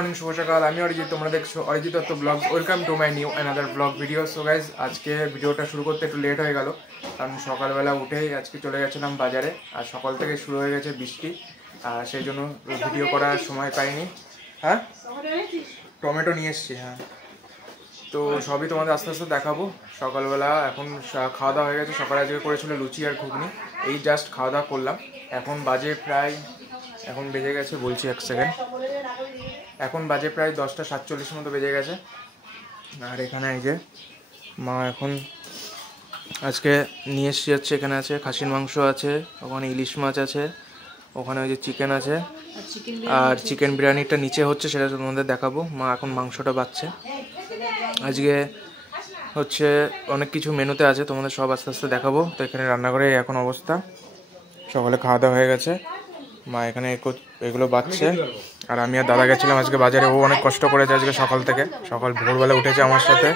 Morning, শুভ সকাল। আমি অরিজিৎ, তোমরা দেখছো Arijit Dutta vlogs. Welcome to my new another vlog video. So guys, আজকে ভিডিওটা শুরু করতে একটু লেট হয়ে গেল, কারণ সকালবেলা উঠেই আজকে চলে গেছিলাম বাজারে, আর সকাল থেকে শুরু হয়ে গেছে বৃষ্টি, আর সেই জন্য ভিডিও করার সময় পাইনি। হ্যাঁ, টমেটো নিয়ে এসছি। হ্যাঁ, তো সবই তোমাদের আস্তে আস্তে দেখাবো। সকালবেলা এখন খাওয়া দাওয়া হয়ে গেছে। সকালে আজকে করেছিল লুচি আর ঘুগনি, এই জাস্ট খাওয়া দাওয়া করলাম। এখন বাজে প্রায়, এখন বেজে গেছে, বলছি এক সেকেন্ড, এখন বাজে প্রায় 10টা 47 মতো বেজে গেছে। আর এখানে এই যে মা এখন আজকে নিয়ে এসছি হচ্ছে, এখানে আছে খাসির মাংস আছে, ওখানে ইলিশ মাছ আছে, ওখানে ওই যে চিকেন আছে, আর চিকেন বিরিয়ানিটা নিচে হচ্ছে, সেটা তোমাদের দেখাবো। মা এখন মাংসটা বাচ্ছে। আজকে হচ্ছে অনেক কিছু মেনুতে আছে, তোমাদের সব আস্তে আস্তে দেখাবো। তো এখানে রান্নাঘরে এখন অবস্থা, সকালে খাওয়া দাওয়া হয়ে গেছে, মা এখানে এগুলো বাচ্ছে। আর আমি আর দাদা গেছিলাম আজকে বাজারে। ও অনেক কষ্ট করেছে আজকে সকাল থেকে, সকাল ভোরবেলা উঠেছে আমার সাথে।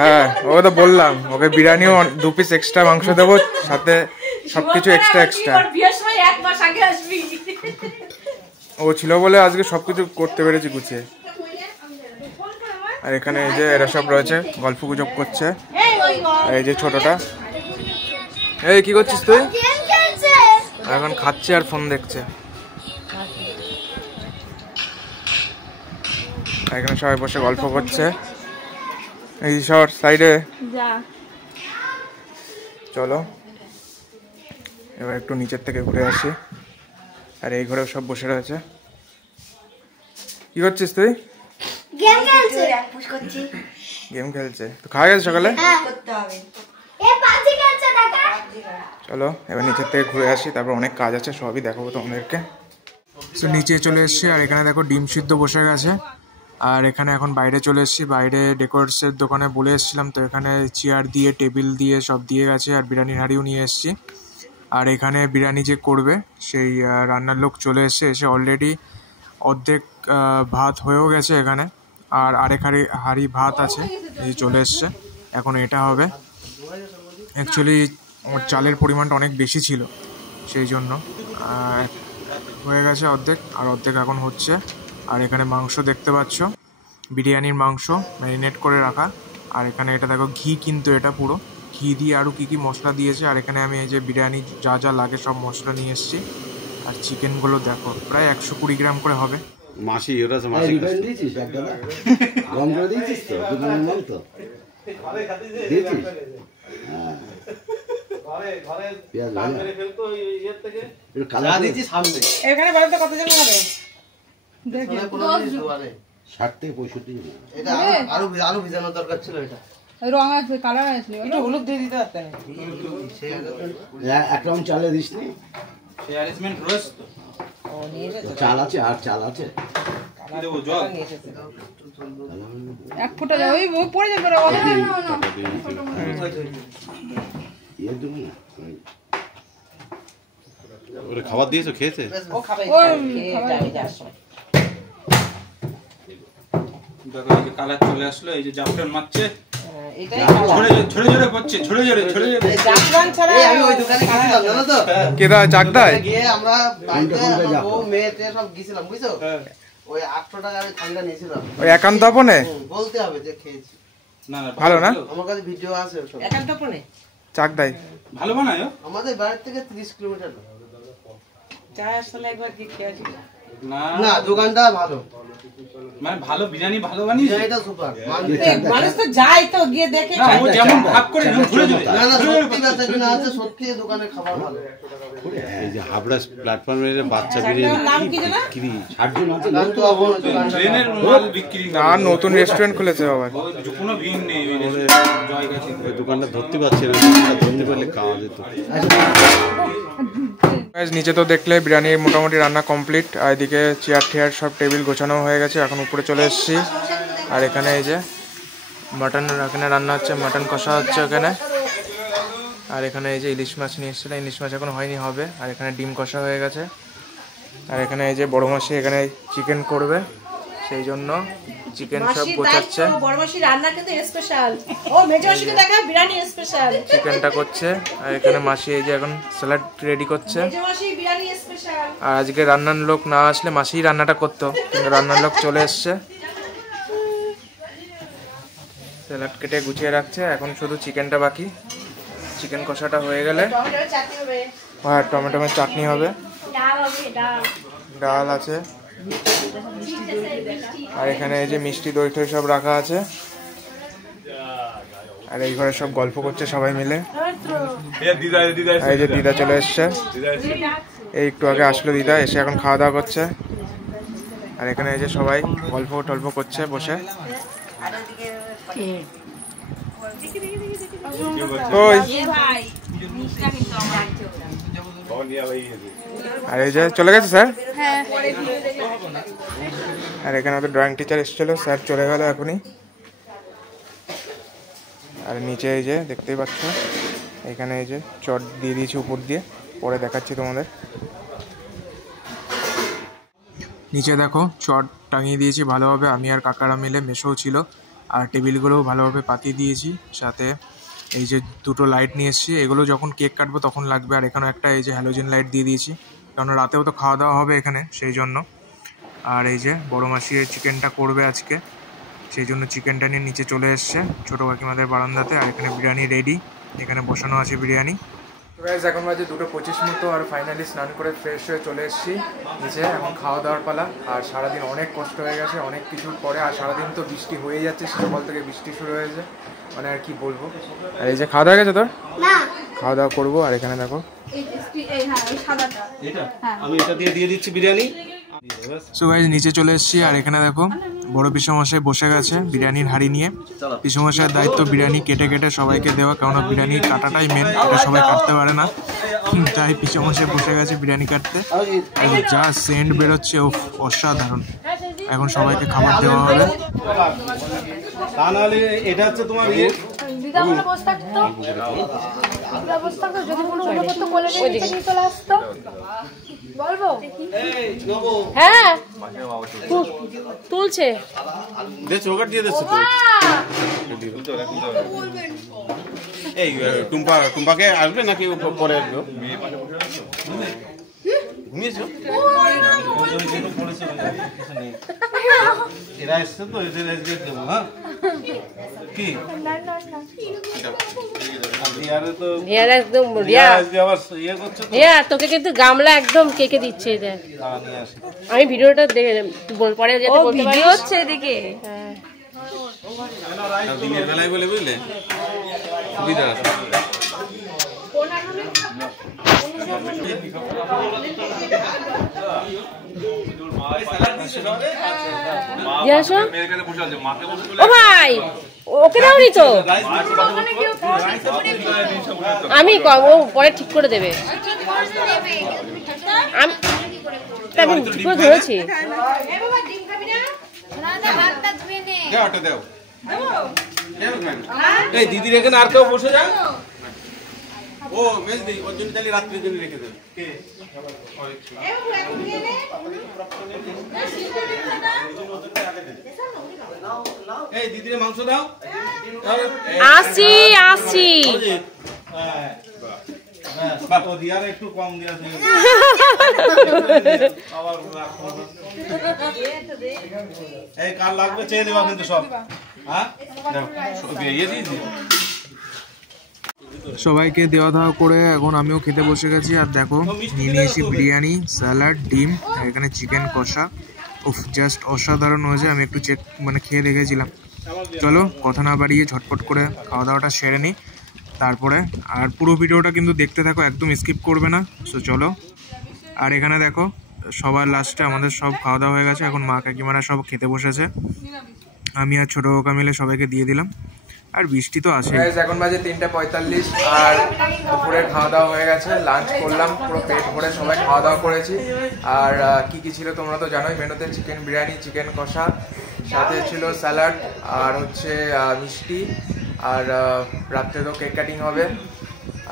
হ্যাঁ, ওকে তো বললাম, ওকে বিরিয়ানিও 2 পিস এক্সট্রা মাংস দেবো, সাথে সবকিছু এক্সট্রা এক্সট্রা। ও ছিল বলে আজকে সবকিছু করতে পেরেছি গুছিয়ে। আর এখানে এই যে এরা সব রয়েছে, গল্প গুজব করছে। আর এই যে ছোটটা, এই কি করছিস তুই? এখন খাচ্ছে আর ফোন দেখছে। এখানে সবাই বসে গল্প করছে এই সব সাইডে। চলো এবার একটু নিচের থেকে ঘুরে আসি। আর এই ঘরেও সব বসে রয়েছে। কি করছিস তুই? গেম খেলছে। তো খাওয়া গেছে সকালে? চলো এবার নিচের থেকে ঘুরে আসি, তারপর অনেক কাজ আছে, সবই দেখাবো তোমাদেরকে। তো নিচে চলে এসেছি, আর এখানে দেখো ডিম সিদ্ধ বসে গেছে। আর এখানে এখন বাইরে চলে এসেছি, বাইরে ডেকোরেটসের দোকানে বলে এসেছিলাম, তো এখানে চেয়ার দিয়ে টেবিল দিয়ে সব দিয়ে গেছে, আর বিরিয়ানির হাঁড়িও নিয়ে এসেছি। আর এখানে বিরিয়ানি যে করবে সেই রান্নার লোক চলে এসে অলরেডি অর্ধেক ভাত হয়েও গেছে এখানে, আর আরেক হাঁড়ি ভাত আছে, এই চলে এসছে। এখন এটা হবে। অ্যাকচুয়ালি ওর চালের পরিমাণটা অনেক বেশি ছিল, সেই জন্য হয়ে গেছে অর্ধেক, আর অর্ধেক এখন হচ্ছে। আর এখানে মাংস দেখতে পাচ্ছ, বিরিয়ানির মাংস ম্যারিনেট করে রাখা। আর এখানে এটা দেখো ঘি, কিন্তু এটা পুরো ঘি দিয়ে আরও কী কী মশলা দিয়েছে। আর এখানে আমি এই যে বিরিয়ানি যা যা লাগে সব মশলা নিয়ে এসেছি। আর চিকেনগুলো দেখো প্রায় 120 গ্রাম করে হবে। মাসি ওরা মাসি দিয়েছিস একটা গরম করে দিয়েছিস তো দুপুরের মাল তো দিয়েছিস। হ্যাঁ, পেঁয়াজ ভাজা কালা দিয়েছিস সামনে। এখানে বাড়িতে কতজন হবে? 60 থেকে 65 জন। এটা আরো ভিজানোর দরকার ছিল। এটা রং আছে, কালার আছে, একটু হলুদ দিয়ে দিতে পারতেন। এক রাউন্ড চালে দিস নি? শেয়ারমেন্ট রোজ তো চাল আছে, আর চাল আছে। কি দেব? জল এক ফুটা ওই পড়ে যাবে। ওরে খাবার দিয়েছো, খেয়েছে? ও খাবে, দেখো এই যে কালার চলে আসলো, এই যে জাফরান মারছে, এটাই ছোড়ে ছোড়ে পড়ছে, ছোড়ে ছোড়ে জাফরান ছাড়া। আমি ওই দোকানে গেছিলাম জানো তো, কেদা চাকদায় গিয়ে আমরা বাইরে ও মেয়েতে সব গেছিলাম, বুঝছো? ওই 800 টাকা আমি ঠান্ডা নিয়েছিলাম, ওই একান্তপনে বলতে হবে যে খেয়েছি। না না ভালো না, আমার কাছে ভিডিও আছে ওসব। একান্তপনে চাকদায় ভালো বানায়। আমাদের বাড়ি থেকে 30 কিলোমিটার। চা আসলে একবার কি খেয়েছি না না, দোকানটা ভালো, মানে ভালো বিরিয়ানি ভালো বানিয়েছে। এটা সুপার। মানুষ তো যায় তো গিয়ে দেখে। না ও যেমন ভাগ করে ঘুরে ঘুরে। না না, সত্যি কথা কিনা আছে, সত্যি দোকানের খাবার ভালো। এই যে হাবড়া প্ল্যাটফর্মের বাচ্চা বিরিয়ানি নাম কি জানা? 60 জন আছে। গান তো আবো ট্রেনের মাল বিক্রি করে। আর নতুন রেস্টুরেন্ট খুলেছে আবার, কোনো ভিড় নেই ওই জয়গা ছিল। ওই দোকানটা ধরতে পারছে না, দোকানটা ধরতে পারলে খাওয়া যেত। নিচে তো দেখলে বিরিয়ানি মোটামুটি রান্না কমপ্লিট। আর এদিকে চেয়ার টেয়ার সব টেবিল গোছানো হয়ে গেছে, এখন উপরে চলে এসেছি। আর এখানে এই যে মাটন এখানে রান্না হচ্ছে, মাটন কষা হচ্ছে ওখানে। আর এখানে এই যে ইলিশ মাছ নিয়ে এসেছিলো, ইলিশ মাছ এখন হয়নি, হবে। আর এখানে ডিম কষা হয়ে গেছে। আর এখানে এই যে বড় মাসি এখানে চিকেন করবে, সেই জন্য চিকেন সব গোছাচ্ছে। বড় মাসি রান্না কিন্তু স্পেশাল। ও মেজো মাসিকে দেখা বিরিয়ানি স্পেশাল। চিকেনটা করছে আর এখানে মাসি এই যে এখন স্যালাড রেডি করছে। মেজো মাসি বিরিয়ানি স্পেশাল। আর আজকে রান্নার লোক না আসলে মাসিই রান্নাটা করতো, কিন্তু রান্নার লোক চলে এসছে। স্যালাড কেটে গুছিয়ে রাখছে, এখন শুধু চিকেনটা বাকি। চিকেন কষাটা হয়ে গেলে আর টমেটোমের চাটনি হবে, ডাল আছে, আর এখানে এই যে মিষ্টি দই টই সব রাখা আছে। আর এই ঘরে সব গল্প করছে সবাই মিলে। এই যে দিদা চলে এসছে, এই একটু আগে আসলো দিদা, এসে এখন খাওয়া দাওয়া করছে। আর এখানে এই যে সবাই গল্প টল্প করছে বসে। আর এই যে চলে গেছে স্যার। আর এখানে তো ড্রয়িং টিচার এসেছিল, স্যার চলে গেল এখনই। আর নিচে এই যে দেখতেই পাচ্ছ, এখানে এই যে চট দিয়ে দিয়েছি উপর দিয়ে, পরে দেখাচ্ছি তোমাদের। নিচে দেখো চট টাঙিয়ে দিয়েছি ভালোভাবে, আমি আর কাকারা মিলে, মেশোও ছিল। আর টেবিলগুলোও ভালোভাবে পাতিয়ে দিয়েছি, সাথে এই যে দুটো লাইট নিয়ে এসেছি, এগুলো যখন কেক কাটবো তখন লাগবে। আর এখানে একটা এই যে হ্যালোজেন লাইট দিয়ে দিয়েছি, কারণ রাতেও তো খাওয়া দাওয়া হবে এখানে, সেই জন্য। আর এই যে বড় মাসি চিকেনটা করবে আজকে, সেই জন্য চিকেনটা নিয়ে নিচে চলে এসছে ছোটো কাকিমাদের বারান্দাতে। আর এখানে বিরিয়ানি রেডি, এখানে বসানো আছে বিরিয়ানি। এখন বাজে 2:25 মতো, আর ফাইনালি স্নান করে ফ্রেশ হয়ে চলে এসেছি নিচে। এখন খাওয়া দাওয়ার পালা। আর সারাদিন অনেক কষ্ট হয়ে গেছে, অনেক কিছুর পরে। আর সারাদিন তো বৃষ্টি হয়ে যাচ্ছে, সকাল থেকে বৃষ্টি শুরু হয়েছে, মানে আর কি বলবো। আর এই যে খাওয়া দাওয়া গেছে তোর? খাওয়া দাওয়া করবো। আর এখানে দেখো আমি এটা দিয়ে দিচ্ছি বিরিয়ানি। সো গাইস নিচে চলে এসেছি, আর এখানে দেখো বড় পিসমশাই বসে গেছে বিরিয়ানির হাঁড়ি নিয়ে। পিসমশাইয়ের দায়িত্ব বিরিয়ানি কেটে কেটে সবাইকে দেওয়া, কারণ বিরিয়ানি কাটাটাই মেন, এটা সবাই কাটতে পারে না, তাই পিসমশাই বসে গেছে বিরিয়ানি কাটতে। যা সেন্ট বেরোচ্ছে, অসাধারণ। এখন সবাইকে খাবার দেওয়া হবে। এটা হচ্ছে তোমার বলবো হ্যাঁ তুলছে এই টুম্পাকে আসবে নাকি পরে আসবে? ঘুমিয়েছো? এরা এসছে তো, এদের দেবো। হ্যাঁ কি তোকে কিন্তু গামলা একদম কেকে দিচ্ছে। আমি ভিডিওটা দেখে পরে ভিডিও হচ্ছে এদিকে। দিনের বেলায় বলে বুঝলে সুবিধা আছে। ও ভাই ওকে দাওনি তো, আমি ও পরে ঠিক করে দেবে। আমি ঠিক করে ধরেছি। এই দিদির এখানে আর কেউ বসে যাও। ও মেজ দিই, ওর জন্য তাহলে রাত্রির জন্য রেখে দেবে। এই দিদির মাংস দাও। আসি আসি একটু কম দিয়া এই কার লাগবে চেয়ে দেবা কিন্তু সব। হ্যাঁ সবাইকে দেওয়া দাওয়া করে এখন আমিও খেতে বসে গেছি। আর দেখো নিয়ে নিয়েছি বিরিয়ানি, স্যালাড, ডিম, আর এখানে চিকেন কষা। জাস্ট অসাধারণ হয়েছে। আমি একটু খেয়ে দেখেছিলাম। চলো কথা না বাড়িয়ে ঝটপট করে খাওয়া দাওয়াটা সেরে নিই তারপরে। আর পুরো ভিডিওটা কিন্তু দেখতে থাকো, একদম স্কিপ করবে না। সো চলো। আর এখানে দেখো সবার লাস্টে আমাদের সব খাওয়া দাওয়া হয়ে গেছে, এখন মা কাকিমারা সব খেতে বসেছে। আমি আর ছোটো কাকা মিলে সবাইকে দিয়ে দিলাম। আর বৃষ্টি তো আছে। এখন বাজে 3:45, আর দুপুরের খাওয়া দাওয়া হয়ে গেছে। লাঞ্চ করলাম, পুরো পেট ভরে সবাই খাওয়া দাওয়া করেছি। আর কি কি ছিল তোমরা তো জানোই মেনুতে। চিকেন বিরিয়ানি, চিকেন কষা, সাথে ছিল স্যালাড, আর হচ্ছে মিষ্টি। আর রাত্রে তো কেক কাটিং হবে।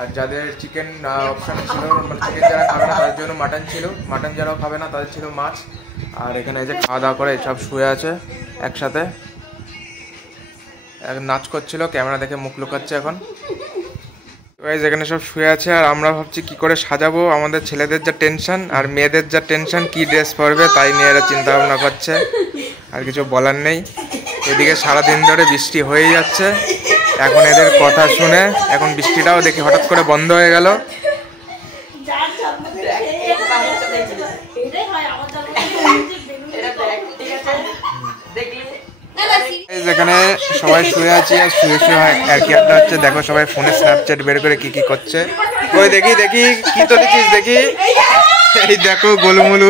আর যাদের চিকেন অপশান ছিল, মানে চিকেন যারা খাবে না তাদের জন্য মাটন ছিল, মাটন যারা খাবে না তাদের ছিল মাছ। আর এখানে এই যে খাওয়া দাওয়া করে সব শুয়ে আছে একসাথে, নাচ করছিল, ক্যামেরা দেখে মুখ লুকাচ্ছে এখন। এখানে সব শুয়ে আছে আর আমরা ভাবছি কি করে সাজাবো। আমাদের ছেলেদের যা টেনশন আর মেয়েদের যা টেনশন, কি ড্রেস পরবে তাই নিয়ে এরা চিন্তা ভাবনা করছে, আর কিছু বলার নেই। এদিকে সারাদিন ধরে বৃষ্টি হয়েই যাচ্ছে, এখন এদের কথা শুনে এখন বৃষ্টিটাও দেখি হঠাৎ করে বন্ধ হয়ে গেল। যেখানে সবাই শুয়ে আছি আর শুয়ে শুয়ে আর কি একটা হচ্ছে, দেখো সবাই ফোনে স্ন্যাপচ্যাট বের করে কি কি করছে। ওই দেখি দেখি কি তুলেছিস দেখি, এই দেখো গোলুমুলু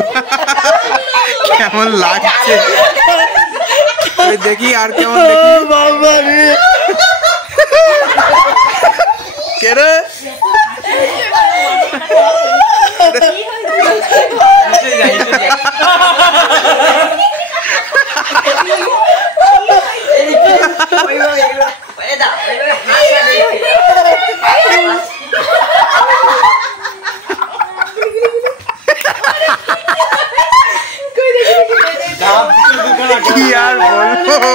কেমন লাগছে, ওই দেখি আর কেমন দেখি। কে রে? কি আর বলবো,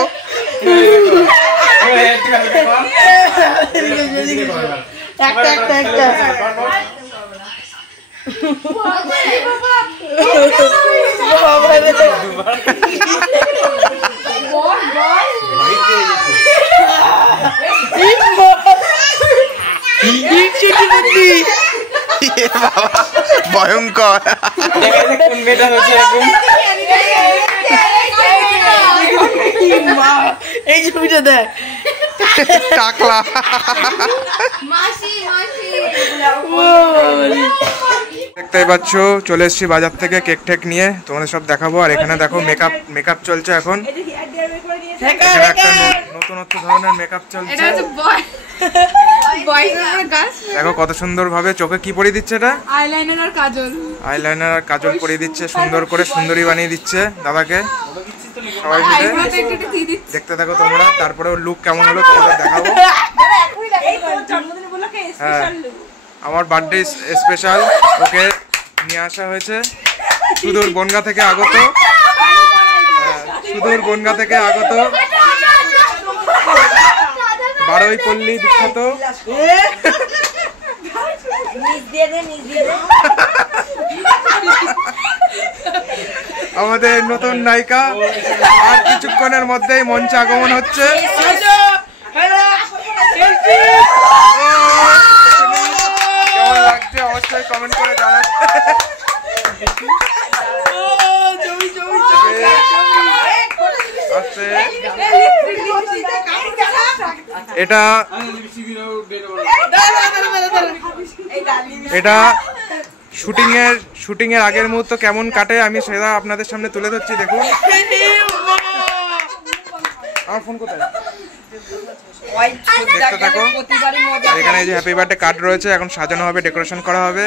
ভয়ঙ্কর এই ছবিটা দেখ, টাকলা দেখতেই পাচ্ছ। চলে এসেছি বাজার থেকে কেক টেক নিয়ে, তোমাদের সব দেখাবো। আর এখানে দেখো মেকআপ চলছে এখন, এখানে একটা নতুনত্ব ধরনের মেকআপ চলছে। দেখো কত সুন্দর ভাবে চোখে কি পরিয়ে দিচ্ছে, এটা আইলাইনার আর কাজল পরিয়ে দিচ্ছে, সুন্দর করে সুন্দরী বানিয়ে দিচ্ছে দাদাকে। সবাই মিলে দেখতে থাকো তোমরা, তারপরে ওর লুক কেমন হলো তোমাদের দেখাবো। হ্যাঁ, আমার বার্থডে স্পেশাল, ওকে নিয়ে আসা হয়েছে সুদূর বনগা থেকে আগত, সুদূর বনগা থেকে আগত, বারোই পল্লী বিখ্যাত আমাদের নতুন নায়িকা। আর কিছুক্ষণের মধ্যেই মঞ্চে আগমন হচ্ছে। কেমন লাগছে অবশ্যই কমেন্ট করে জানাচ্ছে। এটা শুটিং এর আগের মুহূর্ত কেমন কাটে আমি সেটা আপনাদের সামনে তুলে ধরছি, দেখুন। আমার ফোন কোথায়? দেখতে থাকো। এখানে যে হ্যাপি বার্থডে কার্ড রয়েছে, এখন সাজানো হবে, ডেকোরেশন করা হবে।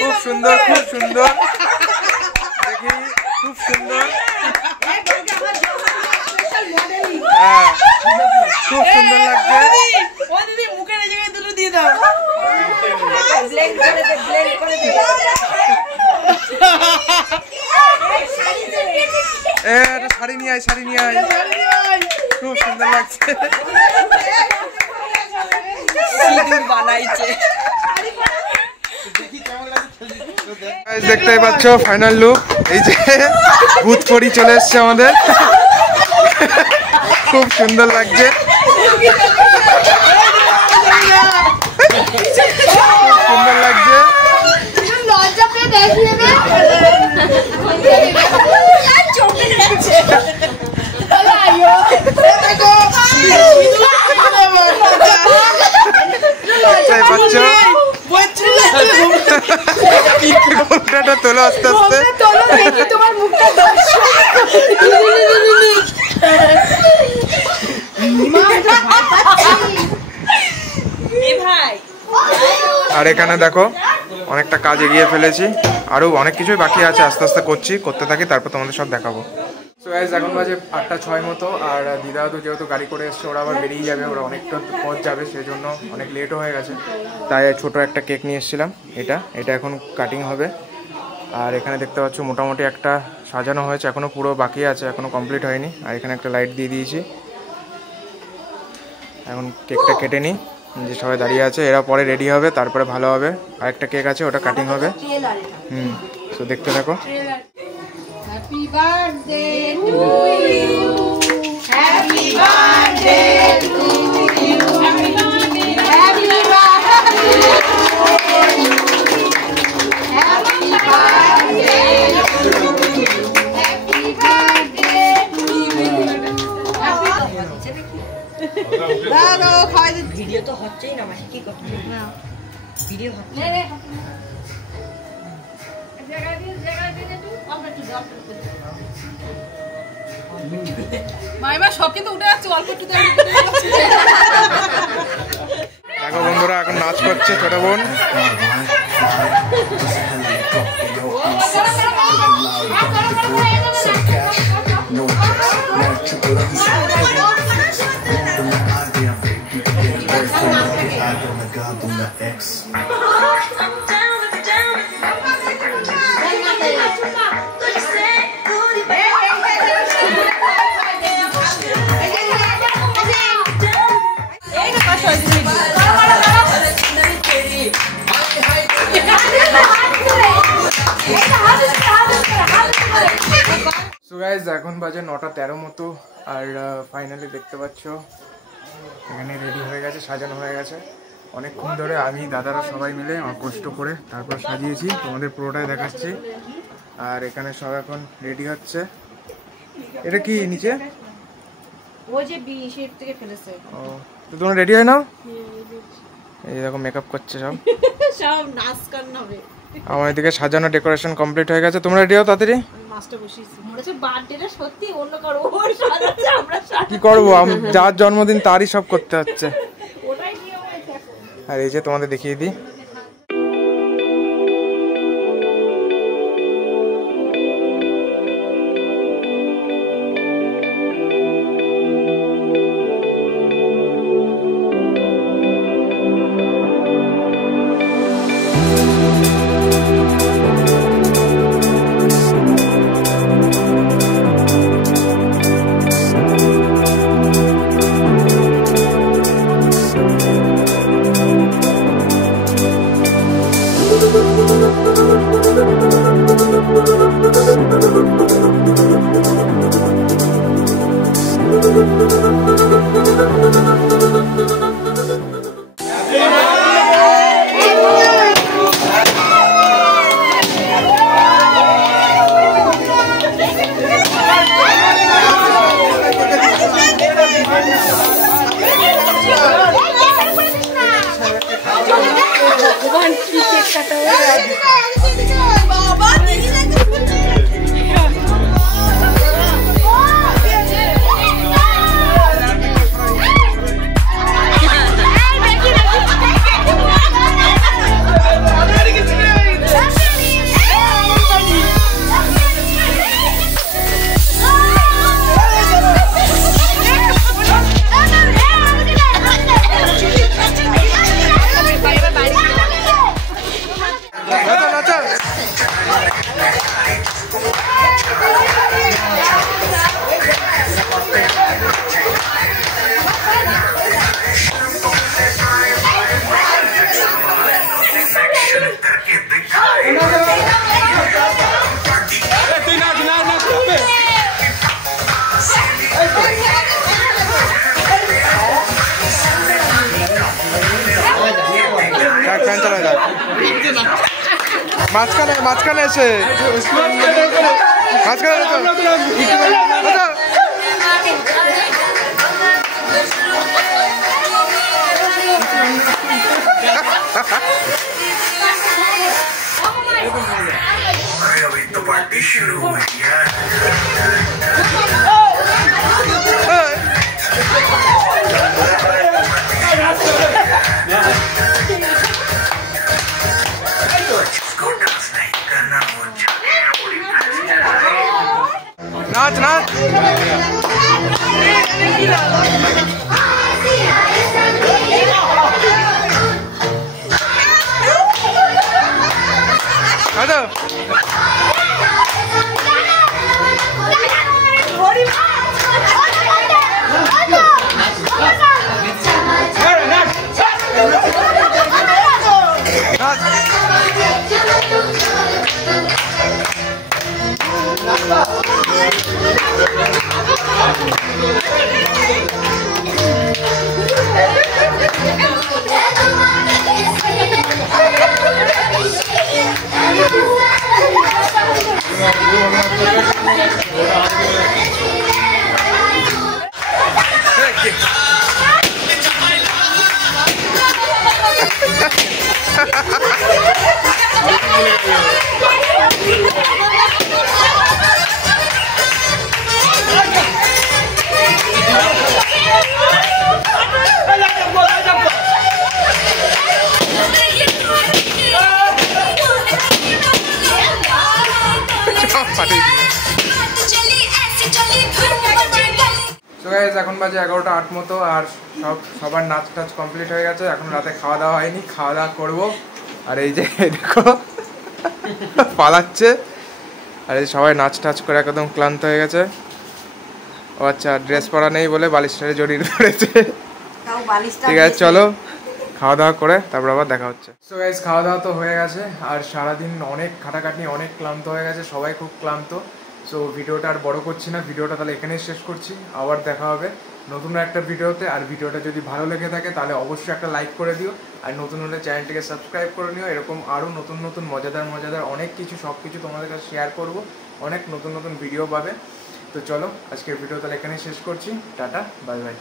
খুব সুন্দর, খুব সুন্দর, দেখি খুব সুন্দর। হ্যাঁ, খুব সুন্দর লাগছে। শাড়ি নিয়ে আয়, শাড়ি নিয়ে আয়, খুব সুন্দর লাগছে। দেখতেই পাচ্ছ ফাইনাল লুক, এই যে ভূত পরি চলে এসছে আমাদের, খুব সুন্দর লাগছে, খুব সুন্দর লাগছে। তোলো আস্তে আস্তে, আর এখানে দেখো অনেকটা কাজ এগিয়ে ফেলেছি, আরও অনেক কিছুই বাকি আছে, আস্তে আস্তে করতে থাকি, তারপর তোমাদের সব দেখাবো। সো গাইস এখন বাজে 8:06 মতো, আর দিদা তো যেহেতু গাড়ি করে এসছে, ওরা আবার বেরিয়ে যাবে, ওরা অনেকটা পথ যাবে, সেই জন্য অনেক লেটও হয়ে গেছে। তাই ছোট একটা কেক নিয়ে এসেছিলাম, এটা এখন কাটিং হবে। আর এখানে দেখতে পাচ্ছ মোটামুটি একটা সাজানো হয়েছে, এখনও পুরো বাকি আছে, এখনও কমপ্লিট হয়নি। আর এখানে একটা লাইট দিয়ে দিয়েছি। এখন কেকটা কেটে নিই, যে সবাই দাঁড়িয়ে আছে, এরা পরে রেডি হবে, তারপরে ভালো হবে। আরেকটা কেক আছে, ওটা কাটিং হবে। তো দেখতে থাকো। Happy birthday to you. Happy birthday to you. Happy birthday. Happy birthday. Happy birthday to you. Happy birthday to you. দাদা খাই দে। ভিডিও তো হচ্ছেই না, মাসি কি করতে না ভিডিও হচ্ছে না। মাইমা সব কিন্তু উঠে যাচ্ছে, অল্প একটু দেখো বন্ধুরা, এখন নাচ করছে ছোট বোন। সো গাইস এখন বাজে 9:13 মতো, আর ফাইনালি দেখতে পাচ্ছ এখানে রেডি হয়ে গেছে, সাজানো হয়ে গেছে। অনেকক্ষণ ধরে আমি দাদারা সবাই মিলে কষ্ট করে তারপর সাজিয়েছি, তোমাদের পুরোটাই দেখাচ্ছি। আর এখানে সব এখন রেডি হচ্ছে। এটা কি নিচে ওই যে বিশের থেকে ফেলেছে। ও, তো তোমরা রেডি হয় না? এই দেখো মেকআপ করছে সব, সব নাচ গান হবে। আমার এদিকে সাজানো ডেকোরেশন কমপ্লিট হয়ে গেছে। তোমরা রেডি হও তাড়াতাড়ি। মাস্টার বসিয়েছি, মনে হচ্ছে বার্থডেটা সত্যি অন্য কারো ওর সাজাচ্ছে, আমরা কি করবো, যার জন্মদিন তারই সব করতে হচ্ছে। ওটাই নিয়ে হয়েছে। আর এই যে তোমাদের দেখিয়ে দিই, মাঝখানে এসে নাচ নাচ এখন বাজে 11টা 8 মতো, আর সবার নাচ টাচ কমপ্লিট হয়ে গেছে। এখন রাতে খাওয়া দাওয়া হয়নি, খাওয়া দাওয়া করবো। আর এই যে দেখো পালাচ্ছে, আর এই সবাই নাচ টাচ করে একদম ক্লান্ত হয়ে গেছে। ও আচ্ছা, ড্রেস পরা নেই বলে বালিশটারে জড়িয়ে পড়েছে। ঠিক আছে, চলো খাওয়া দাওয়া করে তারপর আবার দেখা হচ্ছে। সো গাইস, খাওয়া দাওয়া তো হয়ে গেছে, আর সারাদিন অনেক খাটাখাটনি, অনেক ক্লান্ত হয়ে গেছে, সবাই খুব ক্লান্ত। সো ভিডিওটা আর বড় করছি না, ভিডিওটা তাহলে এখানেই শেষ করছি। আবার দেখা হবে নতুন একটা ভিডিওতে। আর ভিডিওটা যদি ভালো লেগে থাকে তাহলে অবশ্যই একটা লাইক করে দিও, আর নতুন হলে চ্যানেলটিকে সাবস্ক্রাইব করে নিও। এরকম আরও নতুন নতুন মজাদার অনেক কিছু, সব কিছু তোমাদের কাছে শেয়ার করব, অনেক নতুন নতুন ভিডিও পাবে। তো চলো, আজকের ভিডিও তাহলে এখানেই শেষ করছি। Tata, bye bye.